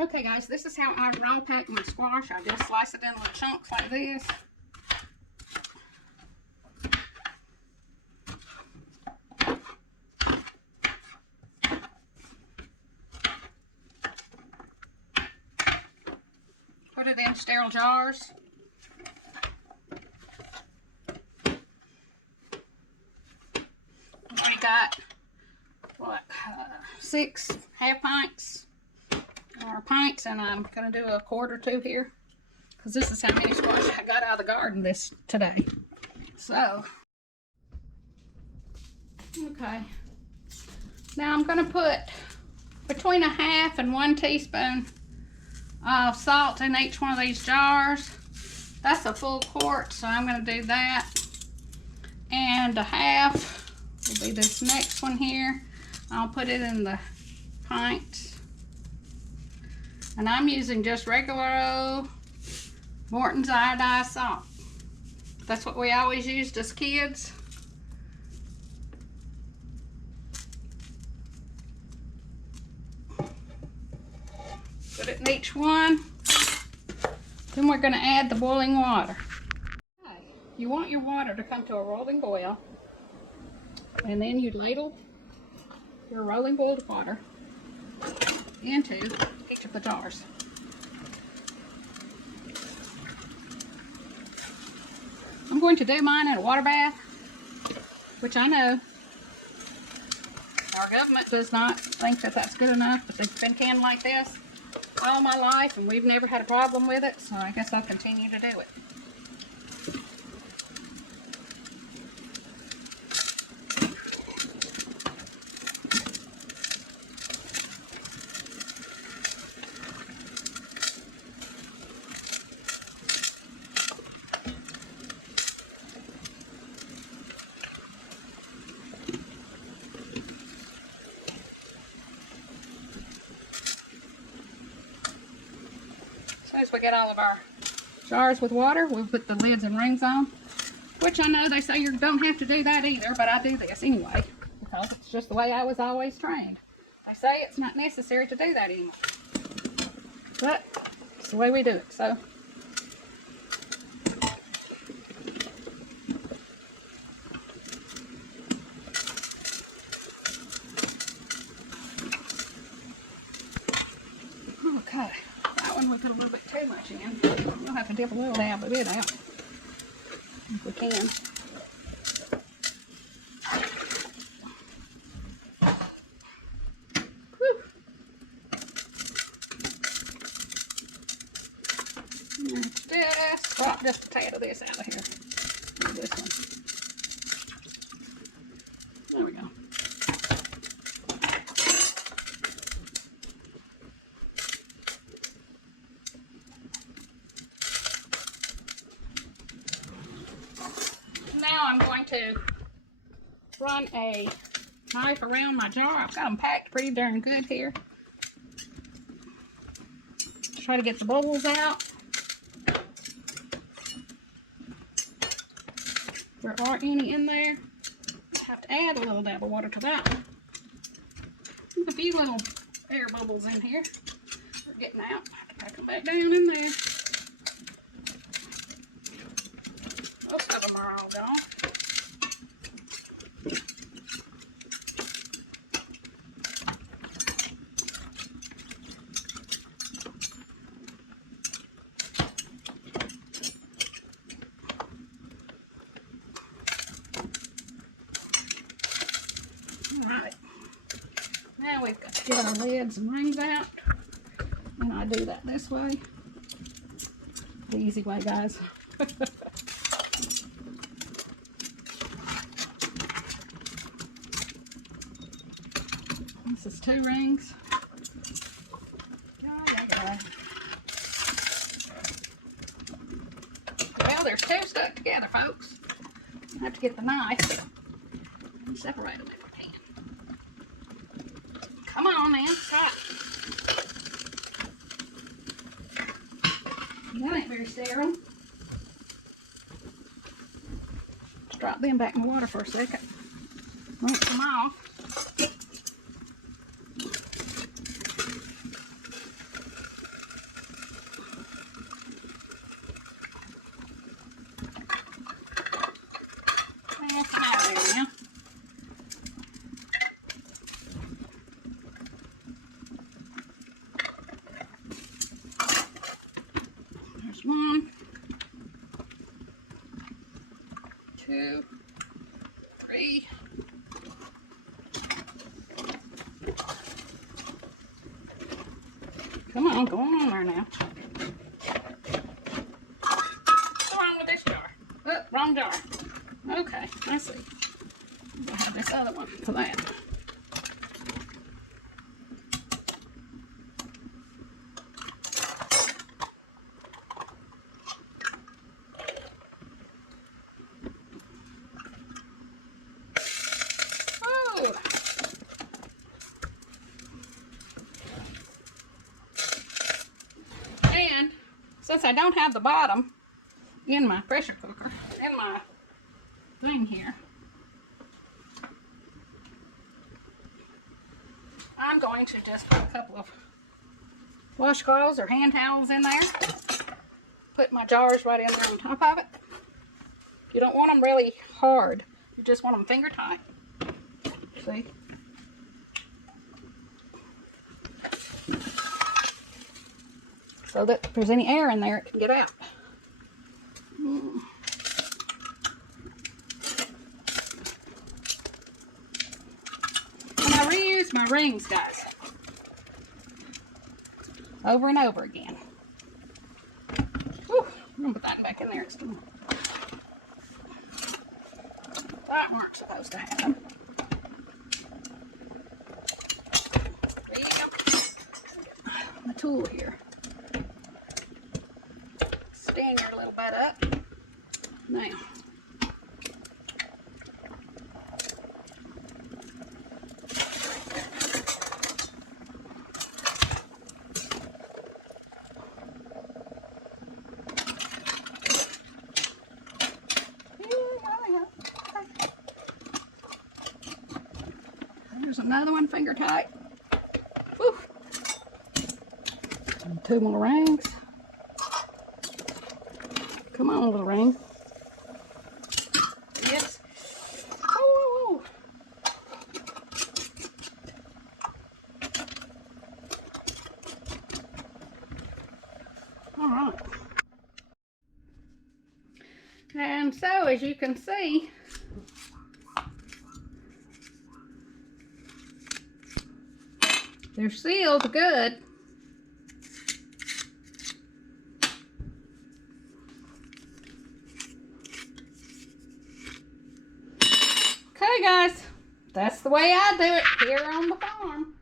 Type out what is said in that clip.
Okay guys, this is how I roll pack my squash. I just slice it in little chunks like this. Put it in sterile jars. We got, what, 6 half pints or pints, and I'm going to do a quart or 2 here because this is how many squash I got out of the garden today. So, okay. Now I'm going to put between 1/2 and 1 teaspoon of salt in each one of these jars. That's a full quart, so I'm going to do that. And 1/2 will be this next one here. I'll put it in the pints. And I'm using just regular old Morton's iodized salt. That's what we always used as kids. Put it in each one. Then we're going to add the boiling water. Okay. You want your water to come to a rolling boil. And then you ladle your rolling boiled water into each of the jars. I'm going to do mine in a water bath, which I know our government does not think that that's good enough, but they've been canned like this all my life and we've never had a problem with it, so I guess I'll continue to do it. As soon as we get all of our jars with water, we'll put the lids and rings on, which I know they say you don't have to do that either, but I do this anyway because it's just the way I was always trained. They say it's not necessary to do that anymore, but it's the way we do it. So okay. We put a little bit too much in. We'll have to dip a little dab of it out if we can. Whew. Just drop just a tad of this out of here. This one. There we go. Now I'm going to run a knife around my jar. I've got them packed pretty darn good here. Try to get the bubbles out. If there aren't any in there, I have to add a little dab of water to that one. There's a few little air bubbles in here. They're getting out. I have to pack them back down in there. Most of them are all gone. Alright. Now we've got to get our lids and rings out. And I do that this way. The easy way, guys. This is 2 rings. Yeah. Well, there's 2 stuck together, folks. I have to get the knife and separate them if I can. Come on, man. Try it. That ain't very sterile. Just drop them back in the water for a second. Rinse them off. 2, 3. Come on, go on there now. What's wrong with this jar? Oh, wrong jar. Okay, I see. I'll have this other one for that. Oh. And since I don't have the bottom in my pressure cooker, in my thing here, I'm going to just put a couple of washcloths or hand towels in there. Put my jars right in there on top of it. You don't want them really hard. You just want them finger tight. See? So that if there's any air in there, it can get out. And I reuse my rings, guys. Over and over again. Whew, I'm going to put that back in there. That weren't supposed to happen. There you go. My tool here. Stand your little butt up. Now. There's another one, finger tight. Whew. 2 more rings. Come on, little ring. Yes. Oh. All right. And so, as you can see, they're sealed good. Okay, guys, that's the way I do it here on the farm.